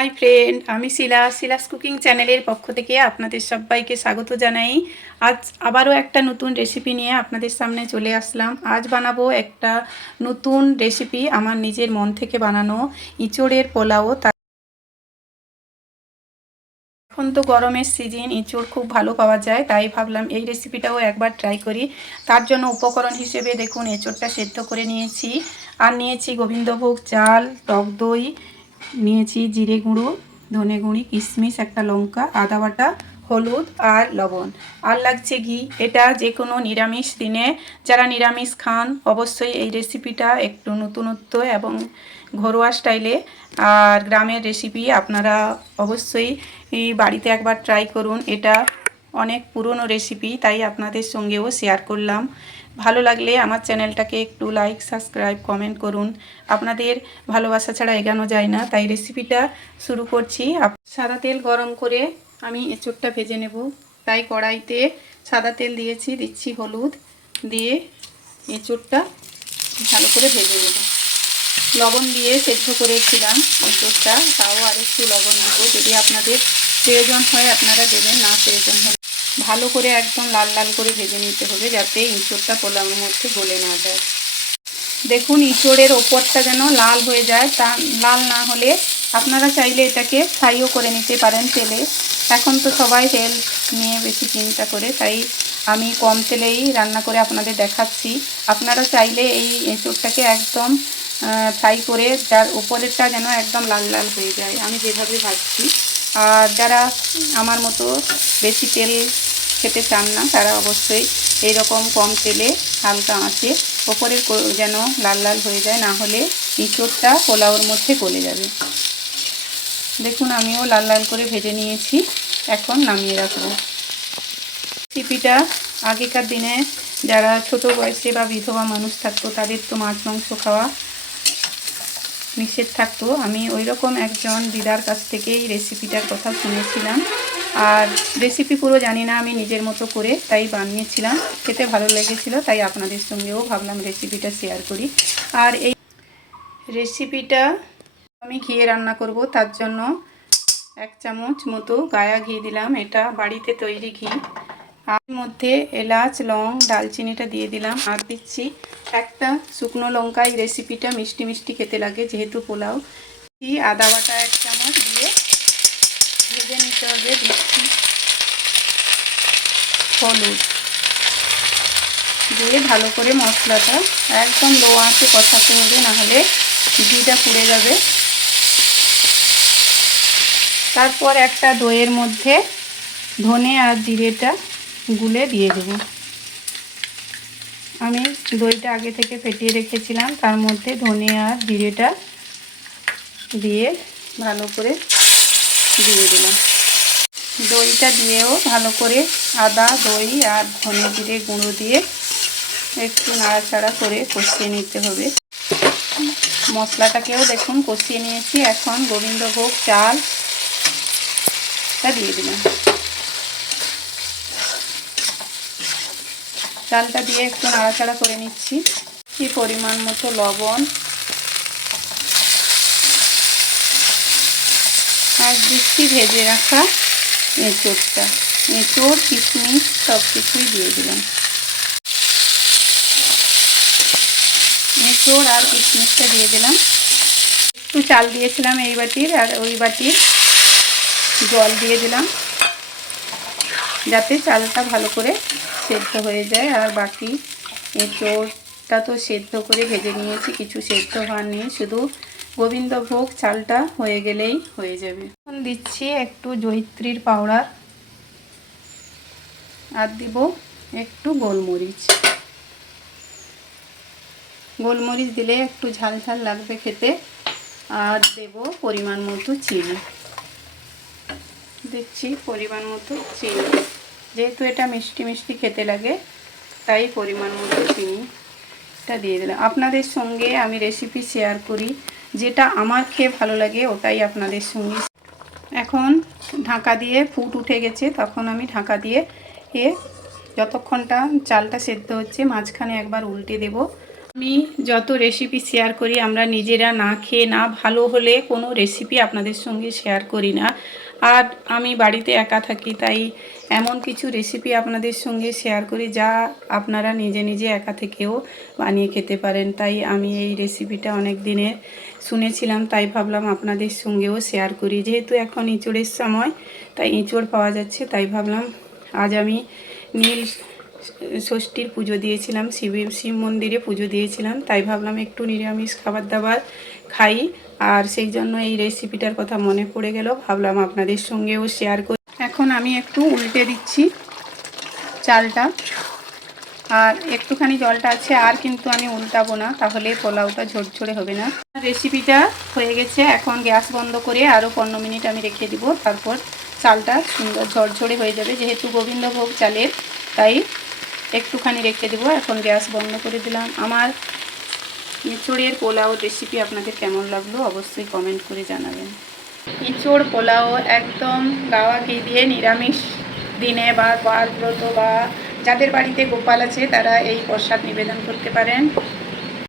Hi friend আমি শিলা। Shila's cooking চ্যানেলের পক্ষ থেকে আপনাদের সবাইকে স্বাগত জানাই। আজ আবারও একটা নতুন রেসিপি নিয়ে আপনাদের সামনে চলে আসলাম। আজ বানাবো একটা নতুন রেসিপি আমার নিজের মন থেকে বানানো ইঁচড়ের পোলাও। এখন তো গরমের সিজন ইঁচড় খুব ভালো পাওয়া যায়, তাই ভাবলাম এই রেসিপিটাও একবার ট্রাই করি। তার জন্য উপকরণ হিসেবে দেখুন এঁচড়টা সেদ্ধ করে নিয়েছি। আর নিয়েছি গোবিন্দভোগ চাল, টক দই নিয়েছি জিরে গুঁড়ো, ধনে গুঁড়ি, কিশমিশ, একটা লঙ্কা, আদা বাটা, হলুদ আর লবণ। আর লাগছে ঘি। এটা যে কোনো নিরামিষ দিনে যারা নিরামিষ খান, অবশ্যই এই রেসিপিটা একটু নতুনত্ব এবং ঘরোয়া স্টাইলে। আর গ্রামের রেসিপি আপনারা অবশ্যই বাড়িতে একবার ট্রাই করুন। এটা অনেক পুরনো রেসিপি তাই আপনাদের সঙ্গেও শেয়ার করলাম। ভালো লাগলে আমার চ্যানেলটাকে একটু লাইক সাবস্ক্রাইব কমেন্ট করুন। আপনাদের ভালোবাসা ছাড়া এগানো যায় না, তাই রেসিপিটা শুরু করছি। সাদা তেল গরম করে আমি এঁচোড়টা ভেজে নেব। তাই কড়াইতে সাদা তেল দিয়েছি, দিচ্ছি হলুদ। দিয়ে এঁচোড়টা ভালো করে ভেজে নেব। লবণ দিয়ে সেদ্ধ করেছিলাম এঁচোড়টা, তাও আর একটু লবণ দেবো। যদি আপনাদের প্রয়োজন হয়, আপনারা দেবেন, না প্রয়োজন হলে ভালো করে একদম লাল লাল করে ভেজে নিতে হবে যাতে ইঁচড়টা পোলাওর মধ্যে গলে না যায়। দেখুন, ইঁচড়ের ওপরটা যেন লাল হয়ে যায়। তা লাল না হলে আপনারা চাইলে এটাকে ফ্রাইও করে নিতে পারেন তেলে। এখন তো সবাই তেল নিয়ে বেশি চিন্তা করে, তাই আমি কম তেলেই রান্না করে আপনাদের দেখাচ্ছি। আপনারা চাইলে এই এঁচড়টাকে একদম ফ্রাই করে যার উপরেরটা যেন একদম লাল লাল হয়ে যায়। আমি যেভাবে ভাজছি, আর যারা আমার মতো বেশি তেল খেতে চান না, তারা অবশ্যই এই রকম কম তেলে হালকা আঁচে ওপরের কো- যেন লাল লাল হয়ে যায়, না হলে ইঁচড়টা পোলাওর মধ্যে গলে যাবে। দেখুন, আমিও লাল লাল করে ভেজে নিয়েছি, এখন নামিয়ে রাখব। রেসিপিটা আগেকার দিনে যারা ছোট বয়সে বা বিধবা মানুষ থাকতো, তাদের তো মাছ, মাংস খাওয়া নিষেধ থাকতো। আমি ওই রকম একজন দিদার কাছ থেকেই রেসিপিটার কথা শুনেছিলাম। আর রেসিপি পুরো জানি না আমি নিজের মতো করে তাই বানিয়েছিলাম। খেতে ভালো লেগেছিল, তাই আপনাদের সঙ্গেও ভাবলাম রেসিপিটা শেয়ার করি। আর এই রেসিপিটা আমি ঘিয়ে রান্না করব, তার জন্য এক চামচ মতো গায়া ঘি দিলাম। এটা বাড়িতে তৈরি ঘি। আর মধ্যে এলাচ, লং, ডালচিনিটা দিয়ে দিলাম। আর দিচ্ছি একটা শুকনো লঙ্কা, এই রেসিপিটা মিষ্টি মিষ্টি খেতে লাগে, যেহেতু পোলাও। আদা বাটা এক চামচ দিয়ে ভেজে নিতে হবে। দিচ্ছি হলুদ। দিয়ে ভালো করে মশলাটা একদম লো আঁচে কষাতে হবে, নাহলে ঘিটা পুড়ে যাবে। তারপর একটা দইয়ের মধ্যে ধনে আর জিরেটা গুলে দিয়ে দেবো। আমি দইটা আগে থেকে ফেটিয়ে রেখেছিলাম, তার মধ্যে ধনে আর জিরেটা দিয়ে ভালো করে দিয়ে দিলাম। দইটা দিয়েও ভালো করে আদা, দই আর ধনে জিরে গুঁড়ো দিয়ে একটু নাড়াচাড়া করে কষিয়ে নিতে হবে। মশলাটাকেও দেখুন, কষিয়ে নিয়েছি। এখন গোবিন্দভোগ চাল তা দিয়ে দিলাম। চালটা দিয়ে একটু নাড়াচাড়া করে নিচ্ছি। কি পরিমাণ মতো লবণ। আর দিচ্ছি ভেজে রাখা এঁচোড়টা। এঁচোড়, কিশমিশ সব কিছুই দিয়ে দিলাম। এঁচোড় আর কিশমিশটা দিয়ে দিলাম। একটু চাল দিয়েছিলাম এই বাটির, আর ওই বাটির জল দিয়ে দিলাম। যাতে চালটা ভালো করে সেদ্ধ হয়ে যায়। আর বাকি এঁচোড়টা তো সেদ্ধ করে ভেজে নিয়েছি, কিছু সেদ্ধ হওয়ার নেই শুধু গোবিন্দভোগ চালটা হয়ে গেলেই হয়ে যাবে। এখন দিচ্ছি একটু জৈত্রীর পাউডার আর দিব একটু গোলমরিচ। গোলমরিচ দিলে একটু ঝাল ঝাল লাগবে খেতে। আর দেব পরিমাণ মতো চিনি। দিচ্ছি পরিমাণ মতো চিনি। যেহেতু এটা মিষ্টি মিষ্টি খেতে লাগে, তাই পরিমাণ মতো চিনিটা দিয়ে দিলাম। আপনাদের সঙ্গে আমি রেসিপি শেয়ার করি, যেটা আমার খেয়ে ভালো লাগে, ওটাই আপনাদের সঙ্গে। এখন ঢাকা দিয়ে ফুট উঠে গেছে, তখন আমি ঢাকা দিয়ে এ যতক্ষণটা চালটা সেদ্ধ হচ্ছে, মাঝখানে একবার উল্টে দেব। আমি যত রেসিপি শেয়ার করি, আমরা নিজেরা না খেয়ে না ভালো হলে কোনো রেসিপি আপনাদের সঙ্গে শেয়ার করি না। আর আমি বাড়িতে একা থাকি, তাই এমন কিছু রেসিপি আপনাদের সঙ্গে শেয়ার করি যা আপনারা নিজে নিজে একা থেকেও বানিয়ে খেতে পারেন। তাই আমি এই রেসিপিটা অনেক দিনের শুনেছিলাম, তাই ভাবলাম আপনাদের সঙ্গেও শেয়ার করি। যেহেতু এখন ইঁচড়ের সময়, তাই ইঁচড় পাওয়া যাচ্ছে, তাই ভাবলাম আজ আমি নীল ষষ্ঠীর পুজো দিয়েছিলাম, শিব শিব মন্দিরে পুজো দিয়েছিলাম, তাই ভাবলাম একটু নিরামিষ খাবার দাবার খাই। আর সেই জন্য এই রেসিপিটার কথা মনে পড়ে গেল, ভাবলাম আপনাদের সঙ্গেও শেয়ার করি। এখন আমি একটু উল্টে দিচ্ছি চালটা। আর একটুখানি জলটা আছে, আর কিন্তু আমি উল্টাবো না, তাহলে পোলাওটা ঝরঝরে হবে না। রেসিপিটা হয়ে গেছে, এখন গ্যাস বন্ধ করে আরও পনেরো মিনিট আমি রেখে দিব, তারপর চালটা সুন্দর ঝরঝরে হয়ে যাবে, যেহেতু গোবিন্দভোগ চালের, তাই একটুখানি রেখে দেবো, এখন গ্যাস বন্ধ করে দিলাম। আমার ইঁচড়ের পোলাও রেসিপি আপনাদের কেমন লাগল অবশ্যই কমেন্ট করে জানাবেন। ইঁচড় পোলাও একদম গাওয়া দিয়ে নিরামিষ দিনে বা বার ব্রত বা যাদের বাড়িতে গোপাল আছে তারা এই প্রসাদ নিবেদন করতে পারেন।